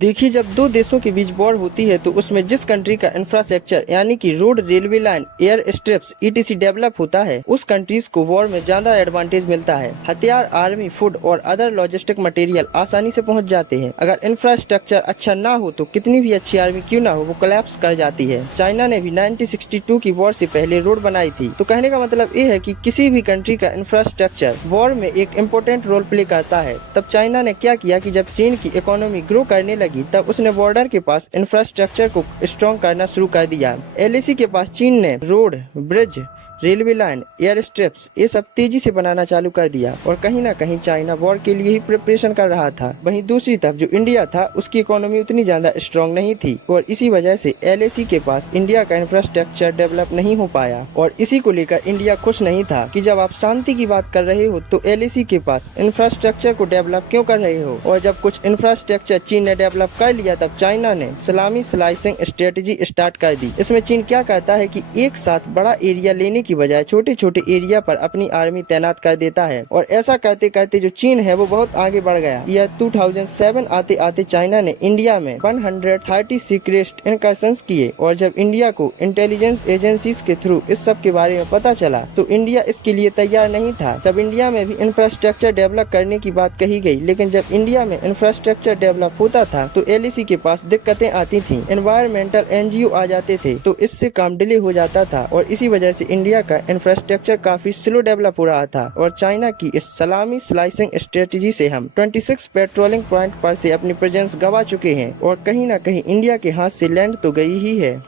देखिए, जब दो देशों के बीच वॉर होती है तो उसमें जिस कंट्री का इंफ्रास्ट्रक्चर यानी कि road, railway line, air strips etc develop होता है, उस कंट्रीज को वॉर में ज्यादा एडवांटेज मिलता है। हथियार, आर्मी, फूड और अदर लॉजिस्टिक मटेरियल आसानी से पहुंच जाते हैं। अगर इंफ्रास्ट्रक्चर अच्छा ना हो तो कितनी भी अच्छी आर्मी क्यों ना हो, वो कोलैप्स कर जाती है। चाइना ने भी 1962 की वॉर से पहले रोड बनाई थी। तो कहने का मतलब ये है कि किसी भी कंट्री का इंफ्रास्ट्रक्चर वॉर में एक इम्पोर्टेंट रोल प्ले करता है। तब चाइना ने क्या किया कि जब चीन की इकोनॉमी ग्रो करने लगी तब उसने बॉर्डर के पास इंफ्रास्ट्रक्चर को स्ट्रॉन्ग करना शुरू कर दिया। एलएसी के पास चीन ने road, bridge, railway line, air strips ये सब तेजी से बनाना चालू कर दिया और कहीं ना कहीं चाइना वॉर के लिए ही प्रिपरेशन कर रहा था। वहीं दूसरी तरफ जो इंडिया था, उसकी इकोनॉमी उतनी ज्यादा स्ट्रॉन्ग नहीं थी और इसी वजह से एलएसी के पास इंडिया का इंफ्रास्ट्रक्चर डेवलप नहीं हो पाया। और इसी को लेकर इंडिया खुश नहीं था कि जब आप शांति की बात कर रहे हो तो एलएसी के पास इंफ्रास्ट्रक्चर को डेवलप क्यों कर रहे हो। और जब कुछ इंफ्रास्ट्रक्चर चीन ने डेवलप कर लिया तब चाइना ने सलामी स्लाइसिंग स्ट्रेटेजी स्टार्ट कर दी। इसमें चीन क्या करता है कि एक साथ बड़ा एरिया लेने की बजाय छोटे छोटे एरिया पर अपनी आर्मी तैनात कर देता है और ऐसा करते करते जो चीन है वो बहुत आगे बढ़ गया। यह 2007 आते आते चाइना ने इंडिया में 130 सीक्रेट इनकर्शंस किए और जब इंडिया को इंटेलिजेंस एजेंसीज के थ्रू इस सब के बारे में पता चला तो इंडिया इसके लिए तैयार नहीं था। तब इंडिया में भी इंफ्रास्ट्रक्चर डेवलप करने की बात कही गई, लेकिन जब इंडिया में इंफ्रास्ट्रक्चर डेवलप होता था तो एलएसी के पास दिक्कतें आती थी, एनवायरमेंटल एनजीओ आ जाते थे तो इससे काम डिले हो जाता था और इसी वजह से इंडिया का इंफ्रास्ट्रक्चर काफी स्लो डेवलप हो रहा था। और चाइना की इस सलामी स्लाइसिंग स्ट्रेटेजी से हम 26 पेट्रोलिंग पॉइंट पर से अपनी प्रेजेंस गवा चुके हैं और कहीं ना कहीं इंडिया के हाथ से लैंड तो गई ही है।